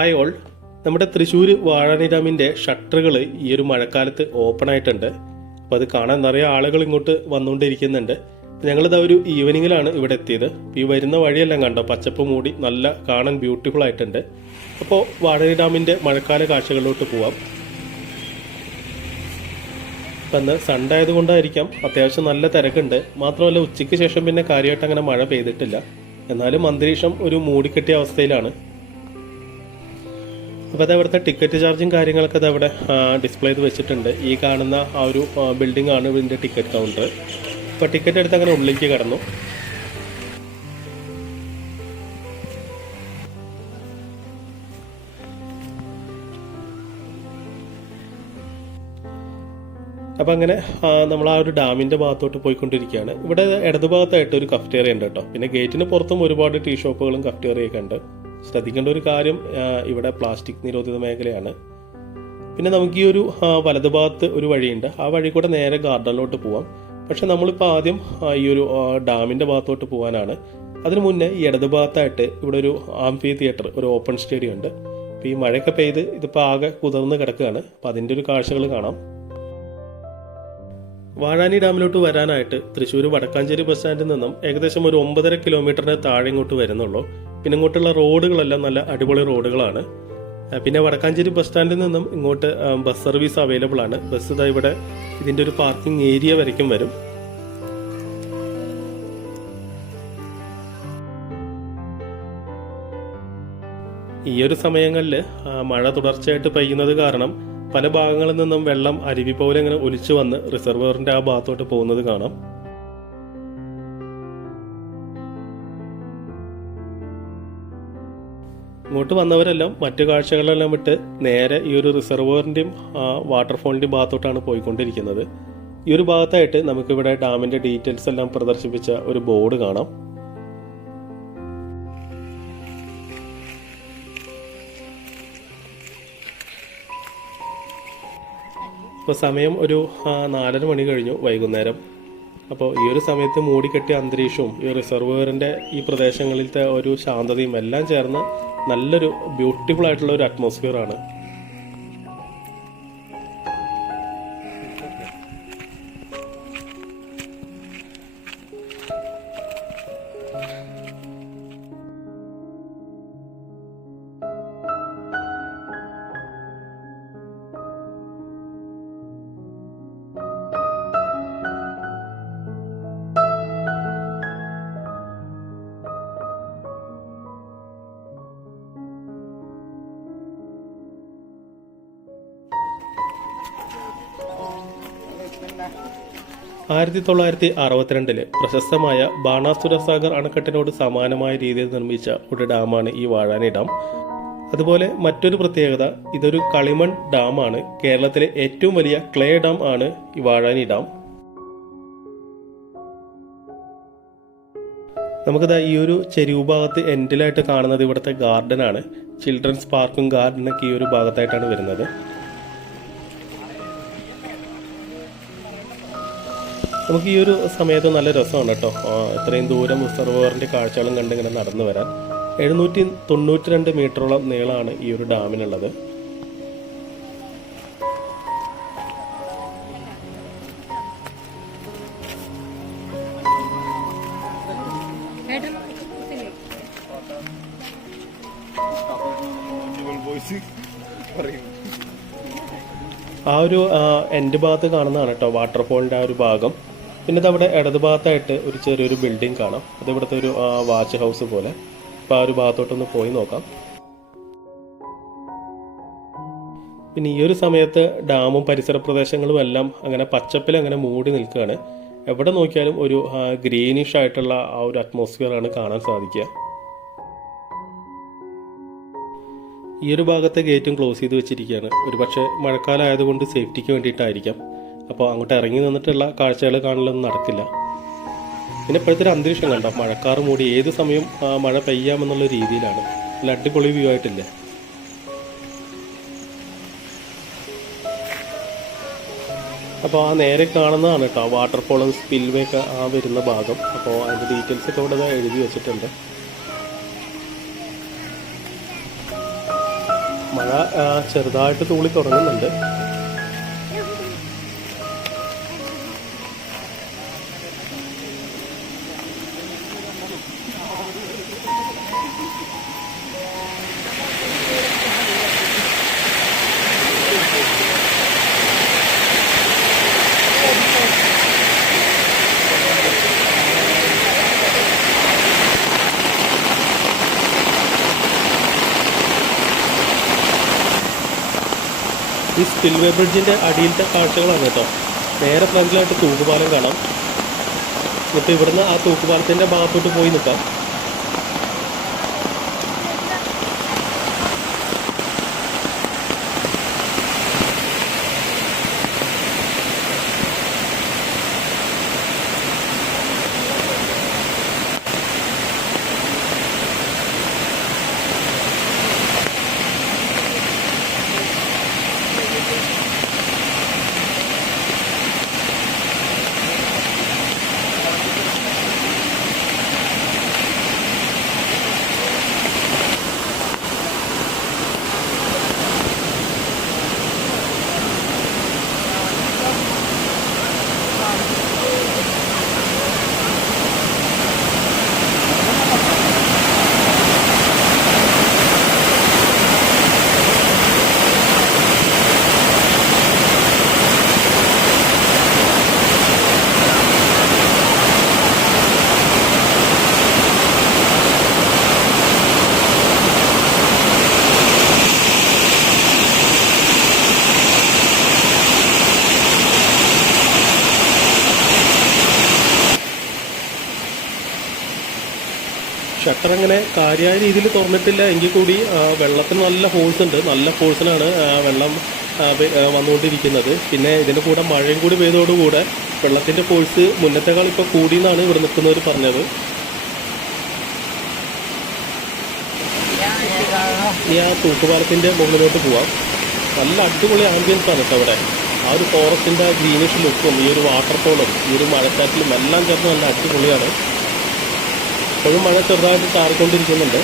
Hi all. നമ്മുടെ തൃശ്ശൂർ വാഴാനി ഡാമിൻ്റെ ഷട്ടറുകൾ ഈ ഒരു മഴക്കാലത്ത് ഓപ്പൺ ആയിട്ടുണ്ട്. അപ്പോൾ അത് കാണാൻ നിറയെ ആളുകൾ ഇങ്ങോട്ട് വന്നുകൊണ്ടിരിക്കുന്നുണ്ട്. ഞങ്ങളിത് ഒരു ഈവനിങ്ങിലാണ് ഇവിടെ എത്തിയത്. ഈ വരുന്ന വഴിയെല്ലാം കണ്ടോ, പച്ചപ്പ് മൂടി നല്ല കാണാൻ ബ്യൂട്ടിഫുൾ ആയിട്ടുണ്ട്. അപ്പോൾ വാഴാനി ഡാമിൻ്റെ മഴക്കാല കാഴ്ചകളിലോട്ട് പോവാം. അപ്പം ഇന്ന് സൺഡേ ആയതുകൊണ്ടായിരിക്കാം അത്യാവശ്യം നല്ല തിരക്കുണ്ട്. മാത്രമല്ല ഉച്ചയ്ക്ക് ശേഷം പിന്നെ കാര്യമായിട്ട് അങ്ങനെ മഴ പെയ്തിട്ടില്ല. എന്നാലും അന്തരീക്ഷം ഒരു മൂടിക്കെട്ടിയ അവസ്ഥയിലാണ്. അപ്പോൾ അത് അവിടുത്തെ ടിക്കറ്റ് ചാർജും കാര്യങ്ങളൊക്കെ അത് അവിടെ ഡിസ്പ്ലേ ചെയ്ത് വെച്ചിട്ടുണ്ട്. ഈ കാണുന്ന ആ ഒരു ബിൽഡിംഗ് ആണ് ഇതിൻ്റെ ടിക്കറ്റ് കൗണ്ടർ. അപ്പോൾ ടിക്കറ്റ് എടുത്ത് അങ്ങനെ ഉള്ളിലേക്ക് കടന്നു. അപ്പോൾ അങ്ങനെ നമ്മൾ ആ ഒരു ഡാമിൻ്റെ ഭാഗത്തോട്ട് പോയിക്കൊണ്ടിരിക്കുകയാണ്. ഇവിടെ ഇടതുഭാഗത്തായിട്ട് ഒരു കഫ്റ്റേറിയ ഉണ്ട് കേട്ടോ. പിന്നെ ഗേറ്റിന് പുറത്തും ഒരുപാട് ടീ ഷോപ്പുകളും കഫ്റ്റേറിയൊക്കെ ഉണ്ട്. ശ്രദ്ധിക്കേണ്ട ഒരു കാര്യം, ഇവിടെ പ്ലാസ്റ്റിക് നിരോധിത മേഖലയാണ്. പിന്നെ നമുക്ക് ഈ ഒരു വലതുഭാഗത്ത് ഒരു വഴിയുണ്ട്. ആ വഴി കൂടെ നേരെ ഗാർഡനിലോട്ട് പോവാം. പക്ഷെ നമ്മളിപ്പോൾ ആദ്യം ഈ ഒരു ഡാമിൻ്റെ ഭാഗത്തോട്ട് പോകാനാണ്. അതിനു മുന്നേ ഈ ഇടതുഭാഗത്തായിട്ട് ഇവിടെ ഒരു ആംഫി തിയേറ്റർ, ഒരു ഓപ്പൺ സ്റ്റേഡിയം ഉണ്ട്. അപ്പോൾ ഈ മഴയൊക്കെ പെയ്ത് ഇതിപ്പോൾ ആകെ കുതിർന്ന് കിടക്കുകയാണ്. അപ്പോൾ അതിൻ്റെ ഒരു കാഴ്ചകൾ കാണാം. വാഴാനി ഡാമിലോട്ട് വരാനായിട്ട് തൃശ്ശൂർ വടക്കാഞ്ചേരി ബസ് സ്റ്റാൻഡിൽ നിന്നും ഏകദേശം ഒരു 9.5 കിലോമീറ്ററിന് താഴെ ഇങ്ങോട്ട് വരുന്നുള്ളൂ. പിന്നെ ഇങ്ങോട്ടുള്ള റോഡുകളെല്ലാം നല്ല അടിപൊളി റോഡുകളാണ്. പിന്നെ വടക്കാഞ്ചേരി ബസ് സ്റ്റാൻഡിൽ നിന്നും ഇങ്ങോട്ട് ബസ് സർവീസ് അവൈലബിൾ ആണ്. ബസ് ഇതാ ഇവിടെ ഇതിൻ്റെ ഒരു പാർക്കിംഗ് ഏരിയ വരയ്ക്കും വരും. ഈ ഒരു സമയങ്ങളിൽ മഴ തുടർച്ചയായിട്ട് പെയ്യുന്നത് കാരണം പല ഭാഗങ്ങളിൽ നിന്നും വെള്ളം അരുവി പോലെ ഇങ്ങനെ ഒലിച്ചു വന്ന് റിസർവറിന്റെ ആ ഭാഗത്തോട്ട് പോകുന്നത് കാണാം. ഇങ്ങോട്ട് വന്നവരെല്ലാം മറ്റു കാഴ്ചകളെല്ലാം വിട്ട് നേരെ ഈ ഒരു റിസർവറിന്റെയും വാട്ടർഫോളിന്റെയും ഭാഗത്തോട്ടാണ് പോയിക്കൊണ്ടിരിക്കുന്നത്. ഈ ഒരു ഭാഗത്തായിട്ട് നമുക്കിവിടെ ഡാമിന്റെ ഡീറ്റെയിൽസ് എല്ലാം പ്രദർശിപ്പിച്ച ഒരു ബോർഡ് കാണാം. ഇപ്പോൾ സമയം ഒരു 4:30 മണി കഴിഞ്ഞു, വൈകുന്നേരം. അപ്പോൾ ഈ ഒരു സമയത്ത് മൂടിക്കെട്ടിയ അന്തരീക്ഷവും ഈ റിസർവറിൻ്റെ ഈ പ്രദേശങ്ങളിലത്തെ ഒരു ശാന്തതയും എല്ലാം ചേർന്ന് നല്ലൊരു ബ്യൂട്ടിഫുൾ ആയിട്ടുള്ള ഒരു അറ്റ്മോസ്ഫിയറാണ്. ആയിരത്തി 1962 പ്രശസ്തമായ ബാണാസുര സാഗർ അണക്കെട്ടിനോട് സമാനമായ രീതിയിൽ നിർമ്മിച്ച ഒരു ഡാമാണ് ഈ വാഴാനി ഡാം. അതുപോലെ മറ്റൊരു പ്രത്യേകത, ഇതൊരു കളിമൺ ഡാമാണ്. കേരളത്തിലെ ഏറ്റവും വലിയ ക്ലേ ഡാം ആണ് ഈ വാഴാനി ഡാം. നമുക്കിതാ ഈ ഒരു ചെരിവ് ഭാഗത്ത് എൻഡിലായിട്ട് കാണുന്നത് ഇവിടുത്തെ ഗാർഡനാണ്. ചിൽഡ്രൻസ് പാർക്കും ഗാർഡനൊക്കെ ഈ ഒരു ഭാഗത്തായിട്ടാണ് വരുന്നത്. നമുക്ക് ഈ ഒരു സമയത്ത് നല്ല രസമാണ് കേട്ടോ. ഇത്രയും ദൂരം റിസർവറിൻ്റെ കാഴ്ചകളും കണ്ട് ഇങ്ങനെ നടന്നു വരാൻ. 792 മീറ്ററോളം നീളമാണ് ഈ ഒരു ഡാമിനുള്ളത്. ആ ഒരു എൻഡ് ഭാഗത്ത് കാണുന്നതാണ് കേട്ടോ വാട്ടർഫോളിൻ്റെ ആ ഒരു ഭാഗം. പിന്നെ അവിടെ ഇടതുഭാഗത്തായിട്ട് ഒരു ചെറിയൊരു ബിൽഡിംഗ് കാണാം. അത് ഇവിടുത്തെ ഒരു വാച്ച് ഹൗസ് പോലെ. അപ്പോൾ ആ ഒരു ഭാഗത്തോട്ടൊന്ന് പോയി നോക്കാം. പിന്നെ ഈ ഒരു സമയത്ത് ഡാമും പരിസര പ്രദേശങ്ങളും എല്ലാം അങ്ങനെ പച്ചപ്പിൽ അങ്ങനെ മൂടി നിൽക്കുകയാണ്. എവിടെ നോക്കിയാലും ഒരു ഗ്രീനിഷ് ആയിട്ടുള്ള ആ ഒരു അറ്റ്മോസ്ഫിയറാണ് കാണാൻ സാധിക്കുക. ഈ ഒരു ഭാഗത്തെ ഗേറ്റും ക്ലോസ് ചെയ്ത് വെച്ചിരിക്കുകയാണ്. ഒരുപക്ഷെ മഴക്കാലം ആയതുകൊണ്ട് സേഫ്റ്റിക്ക് വേണ്ടിയിട്ടായിരിക്കാം. അപ്പോൾ അങ്ങോട്ട് ഇറങ്ങി നിന്നിട്ടുള്ള കാഴ്ചകൾ കാണലൊന്നും നടക്കില്ല. പിന്നെ ഇപ്പോഴത്തെ ഒരു അന്തരീക്ഷം കണ്ടോ, മഴക്കാർ മൂടി ഏത് സമയം മഴ പെയ്യാമെന്നുള്ള രീതിയിലാണ്. നല്ല അടിപൊളി വ്യൂ ആയിട്ടില്ലേ. അപ്പോൾ ആ നേരെ കാണുന്നതാണ് കേട്ടോ വാട്ടർഫോളും സ്പിൽവേ ഒക്കെ ആ വരുന്ന ഭാഗം. അപ്പോൾ അതിൻ്റെ ഡീറ്റെയിൽസ് ഒക്കെ ഇവിടെ എഴുതി വെച്ചിട്ടുണ്ട്. മഴ ചെറുതായിട്ട് തൂളി തുടങ്ങുന്നുണ്ട്. ഈ സ്പിൽവേ ബ്രിഡ്ജിൻ്റെ അടിയിലത്തെ കാഴ്ചകളാണ് കേട്ടോ. നേരെ ഫ്രണ്ടിലായിട്ട് തൂക്കുപാലം കാണാം. എന്നിട്ട് ഇവിടുന്ന് ആ തൂക്കുപാലത്തിൻ്റെ ഭാഗത്തോട്ട് പോയി നിൽക്കാം. ഷട്ടർ അങ്ങനെ കാര്യമായ രീതിയിൽ തുറന്നിട്ടില്ല എങ്കിൽ കൂടി വെള്ളത്തിന് നല്ല ഫോഴ്സ് ഉണ്ട്. നല്ല ഫോഴ്സിനാണ് വെള്ളം വന്നുകൊണ്ടിരിക്കുന്നത്. പിന്നെ ഇതിൻ്റെ കൂടെ മഴയും കൂടി പെയ്തതോടുകൂടെ വെള്ളത്തിൻ്റെ ഫോഴ്സ് മുന്നത്തേക്കാൾ ഇപ്പോൾ കൂടിയെന്നാണ് ഇവിടെ നിൽക്കുന്നവർ പറഞ്ഞത്. ഇനി ആ തൂക്കുപാലത്തിൻ്റെ മുകളിലോട്ട് പോവാം. നല്ല അടിപൊളി ആംബിയൻസ് ആണ് കേട്ടോ അവിടെ. ആ ഒരു ഫോറസ്റ്റിൻ്റെ ഗ്രീനിഷ് ലുക്കും ഈ ഒരു വാട്ടർഫോളും ഈ ഒരു മഴക്കാറ്റിലും എല്ലാം ചേർന്ന് നല്ല അടിപൊളിയാണ്. ഇപ്പോഴും മഴ ചെറുതായിട്ട് ചാറിക്കൊണ്ടിരിക്കുന്നുണ്ട്.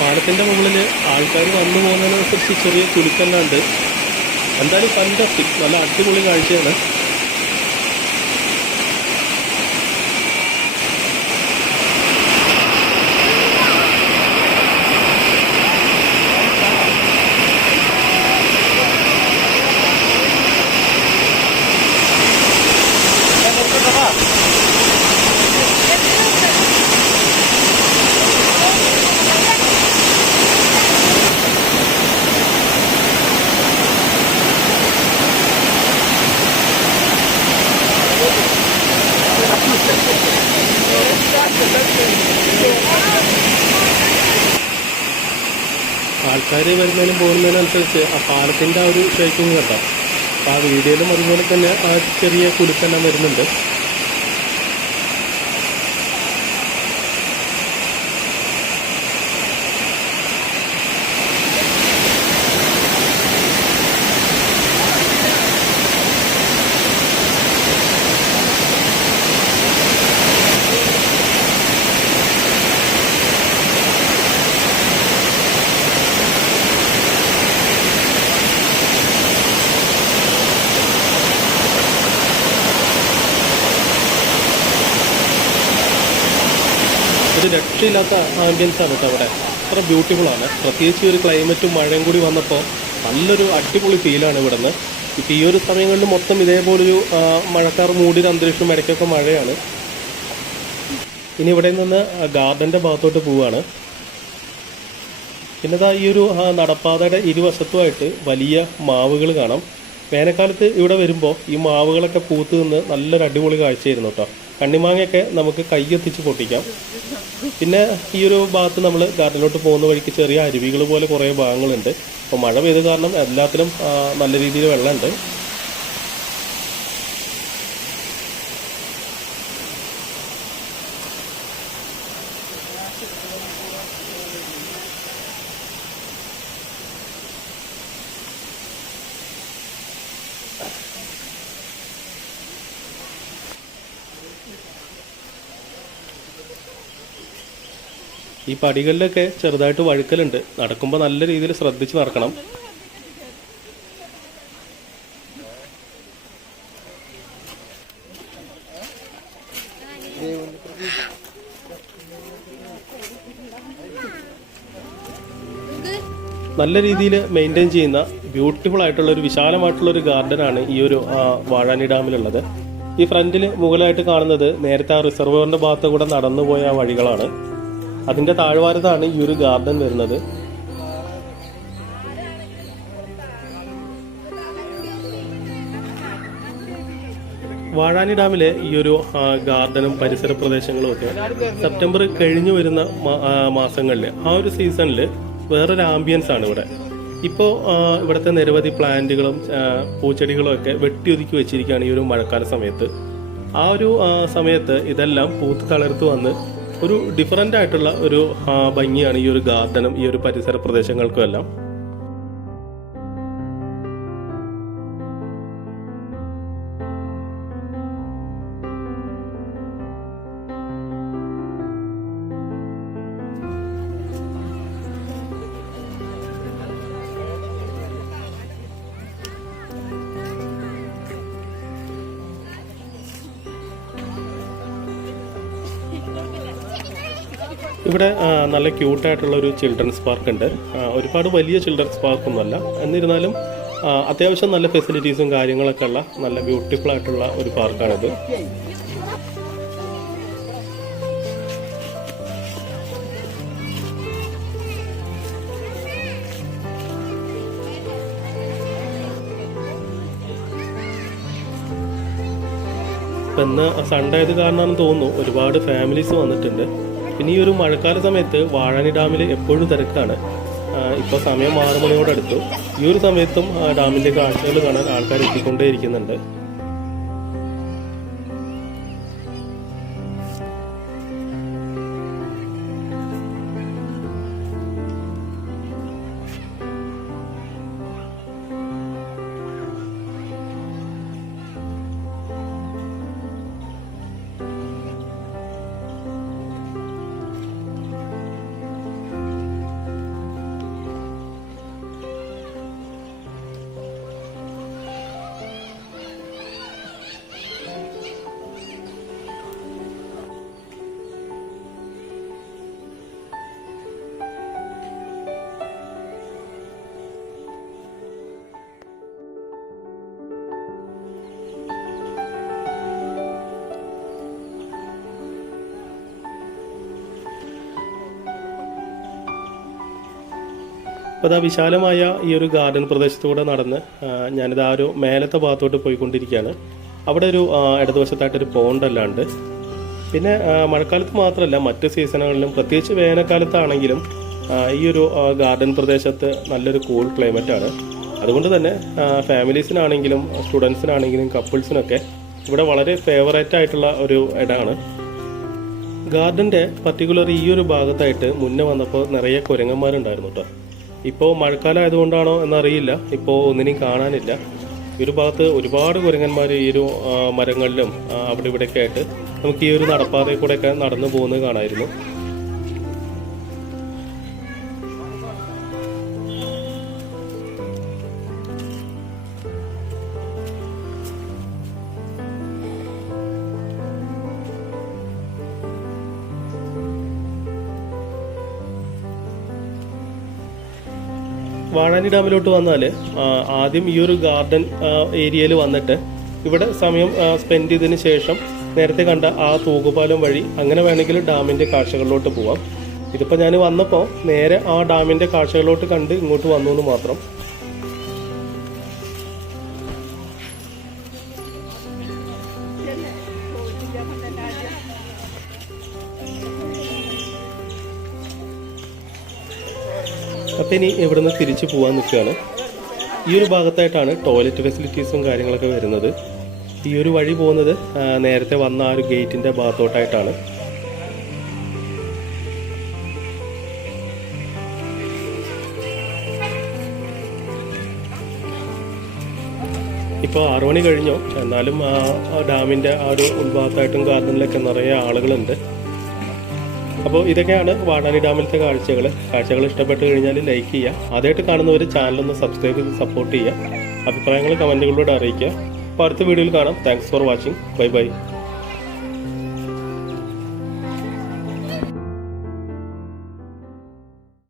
പാലത്തിൻ്റെ മുകളിൽ ആൾക്കാർ വന്നു പോകുന്നതിനനുസരിച്ച് ചെറിയ കുലുക്കല്ലാണ്ട് എന്തായാലും ഫാന്റാസ്റ്റിക്, നല്ല അടിപൊളി കാഴ്ചയാണ്. ആൾക്കാർ വരുന്നതിനും പോകുന്നതിനനുസരിച്ച് ആ പാലത്തിൻ്റെ ആ ഒരു ഷേക്കിങ് കേട്ടോ. അപ്പോൾ ആ വീഡിയോയിലും അതുപോലെ തന്നെ ആ ചെറിയ കുലുക്കെല്ലാം വരുന്നുണ്ട്. ഒരു രക്ഷയില്ലാത്ത ആംബിയൻസാണ് കേട്ടോ അവിടെ. അത്ര ബ്യൂട്ടിഫുള്ളാണ്. പ്രത്യേകിച്ച് ഒരു ക്ലൈമറ്റും മഴയും കൂടി വന്നപ്പോൾ നല്ലൊരു അടിപൊളി ഫീലാണ് ഇവിടെ നിന്ന്. ഇപ്പോൾ ഈ ഒരു സമയങ്ങളിൽ മൊത്തം ഇതേപോലൊരു മഴക്കാർ മൂടിയൊരു അന്തരീക്ഷം, ഇടയ്ക്കൊക്കെ മഴയാണ്. ഇനി ഇവിടെ നിന്ന് ഗാർഡൻ്റെ ഭാഗത്തോട്ട് പോവുകയാണ്. പിന്നെ ഈ ഒരു നടപ്പാതയുടെ ഇരുവശത്തുമായിട്ട് വലിയ മാവുകൾ കാണാം. വേനൽക്കാലത്ത് ഇവിടെ വരുമ്പോൾ ഈ മാവുകളൊക്കെ പൂത്ത് നിന്ന് നല്ലൊരു അടിപൊളി കാഴ്ചയായിരുന്നു കേട്ടോ. കണ്ണിമാങ്ങയൊക്കെ നമുക്ക് കൈയെത്തിച്ച് പൊട്ടിക്കാം. പിന്നെ ഈ ഒരു ഭാഗത്ത് നമ്മൾ ഗാർഡനിലോട്ട് പോകുന്ന വഴിക്ക് ചെറിയ അരുവികൾ പോലെ കുറേ ഭാഗങ്ങളുണ്ട്. അപ്പോൾ മഴ പെയ്ത കാരണം എല്ലാത്തിലും നല്ല രീതിയിൽ വെള്ളമുണ്ട്. ഈ പടികളിലൊക്കെ ചെറുതായിട്ട് വഴുക്കലുണ്ട്. നടക്കുമ്പോൾ നല്ല രീതിയിൽ ശ്രദ്ധിച്ച് നടക്കണം. നല്ല രീതിയിൽ മെയിൻറ്റെയിൻ ചെയ്യുന്ന ബ്യൂട്ടിഫുൾ ആയിട്ടുള്ള ഒരു വിശാലമായിട്ടുള്ള ഒരു ഗാർഡനാണ് ഈ ഒരു വാഴാനി ഡാമിലുള്ളത്. ഈ ഫ്രണ്ടിൽ മുകളിലായിട്ട് കാണുന്നത് നേരത്തെ ആ റിസർവോയറിൻ്റെ ഭാഗത്ത് കൂടെ നടന്നുപോയ വഴികളാണ്. അതിൻ്റെ താഴ്വാരത്താണ് ഈ ഒരു ഗാർഡൻ വരുന്നത്. വാഴാനി ഡാമിലെ ഈ ഒരു ഗാർഡനും പരിസര പ്രദേശങ്ങളും ഒക്കെ സെപ്റ്റംബർ കഴിഞ്ഞു വരുന്ന മാസങ്ങളിൽ ആ ഒരു സീസണിൽ വേറൊരു ആംബിയൻസ് ആണ് ഇവിടെ. ഇപ്പോൾ ഇവിടുത്തെ നിരവധി പ്ലാന്റുകളും പൂച്ചെടികളും ഒക്കെ വെട്ടിയൊതുക്കി വെച്ചിരിക്കുകയാണ് ഈ ഒരു മഴക്കാല സമയത്ത്. ആ ഒരു സമയത്ത് ഇതെല്ലാം പൂത്ത് തളർത്ത് വന്ന് ഒരു ഡിഫറൻ്റ് ആയിട്ടുള്ള ഒരു ഭംഗിയാണ് ഈ ഒരു ഗാർഡനും ഈ ഒരു പരിസര പ്രദേശങ്ങൾക്കും എല്ലാം. ഇവിടെ നല്ല ക്യൂട്ടായിട്ടുള്ള ഒരു ചിൽഡ്രൻസ് പാർക്ക് ഉണ്ട്. ഒരുപാട് വലിയ ചിൽഡ്രൻസ് പാർക്കൊന്നുമല്ല, എന്നിരുന്നാലും അത്യാവശ്യം നല്ല ഫെസിലിറ്റീസും കാര്യങ്ങളൊക്കെ ഉള്ള നല്ല ബ്യൂട്ടിഫുൾ ആയിട്ടുള്ള ഒരു പാർക്കാണിത്. ഇപ്പം ഇന്ന് സൺഡേ ആയത് കാരണമാണെന്ന് തോന്നുന്നു ഒരുപാട് ഫാമിലീസ് വന്നിട്ടുണ്ട്. പിന്നെ ഈ ഒരു മഴക്കാല സമയത്ത് വാഴാനി ഡാമിൽ എപ്പോഴും തിരക്കാണ്. ഇപ്പോൾ സമയം 6 മണിയോടടുത്തു. ഈ ഒരു സമയത്തും ഡാമിൻ്റെ കാഴ്ചകൾ കാണാൻ ആൾക്കാർ എത്തിക്കൊണ്ടേയിരിക്കുന്നുണ്ട്. അപ്പോൾ ആ വിശാലമായ ഈ ഒരു ഗാർഡൻ പ്രദേശത്തൂടെ നടന്ന് ഞാനിത് ആ ഒരു മേലത്തെ ഭാഗത്തോട്ട് പോയിക്കൊണ്ടിരിക്കുകയാണ്. അവിടെ ഒരു ഇടതുവശത്തായിട്ടൊരു പോണ്ടല്ലാണ്ട്. പിന്നെ മഴക്കാലത്ത് മാത്രമല്ല മറ്റ് സീസണുകളിലും, പ്രത്യേകിച്ച് വേനൽക്കാലത്താണെങ്കിലും ഈ ഒരു ഗാർഡൻ പ്രദേശത്ത് നല്ലൊരു കൂൾ ക്ലൈമറ്റാണ്. അതുകൊണ്ട് തന്നെ ഫാമിലീസിനാണെങ്കിലും സ്റ്റുഡൻസിനാണെങ്കിലും കപ്പിൾസിനൊക്കെ ഇവിടെ വളരെ ഫേവറേറ്റ് ആയിട്ടുള്ള ഒരു ഇടമാണ്. ഗാർഡൻ്റെ പർട്ടിക്കുലർ ഈ ഒരു ഭാഗത്തായിട്ട് മുന്നേ വന്നപ്പോൾ നിറയെ കുരങ്ങന്മാരുണ്ടായിരുന്നു കേട്ടോ. ഇപ്പോൾ മഴക്കാലം ആയതുകൊണ്ടാണോ എന്നറിയില്ല, ഇപ്പോൾ ഒന്നിനെയും കാണാനില്ല. ഈ ഒരു ഭാഗത്ത് ഒരുപാട് കുരങ്ങന്മാർ ഈ ഒരു മരങ്ങളിലും അവിടെ ഇവിടെയൊക്കെ ആയിട്ട് നമുക്ക് ഈ ഒരു നടപ്പാതയിൽ കൂടെയൊക്കെ നടന്നു പോകുന്നത് കാണാമായിരുന്നു. വാഴാനി ഡാമിലോട്ട് വന്നാൽ ആദ്യം ഈ ഒരു ഗാർഡൻ ഏരിയയിൽ വന്നിട്ട് ഇവിടെ സമയം സ്പെൻഡ് ചെയ്തതിന് ശേഷം നേരത്തെ കണ്ട ആ തൂക്കുപാലം വഴി അങ്ങനെ വേണമെങ്കിൽ ഡാമിൻ്റെ കാഴ്ചകളിലോട്ട് പോവാം. ഇതിപ്പോൾ ഞാൻ വന്നപ്പോൾ നേരെ ആ ഡാമിൻ്റെ കാഴ്ചകളിലോട്ട് കണ്ട് ഇങ്ങോട്ട് വന്നു എന്ന് മാത്രം. അപ്പം ഇനി ഇവിടുന്ന് തിരിച്ചു പോകാൻ നിൽക്കുകയാണ്. ഈ ഒരു ഭാഗത്തായിട്ടാണ് ടോയ്ലറ്റ് ഫെസിലിറ്റീസും കാര്യങ്ങളൊക്കെ വരുന്നത്. ഈ ഒരു വഴി പോകുന്നത് നേരത്തെ വന്ന ആ ഒരു ഗേറ്റിൻ്റെ ഭാഗത്തോട്ടായിട്ടാണ്. ഇപ്പോൾ 6 മണി കഴിഞ്ഞോ, എന്നാലും ആ ഡാമിൻ്റെ ആ ഒരു ഉൾഭാഗത്തായിട്ടും ഗാർഡനിലൊക്കെ നിറയെ ആളുകളുണ്ട്. അപ്പോൾ ഇതൊക്കെയാണ് വാടാനി ഡാമിലത്തെ കാഴ്ചകൾ ഇഷ്ടപ്പെട്ട് കഴിഞ്ഞാൽ ലൈക്ക് ചെയ്യുക. ആദ്യമായിട്ട് കാണുന്നവർ ചാനലൊന്ന് സബ്സ്ക്രൈബ് ചെയ്ത് സപ്പോർട്ട് ചെയ്യുക. അഭിപ്രായങ്ങൾ കമൻറ്റുകളിലൂടെ അറിയിക്കുക. അപ്പോൾ അടുത്ത വീഡിയോയിൽ കാണാം. Thanks for watching. Bye bye.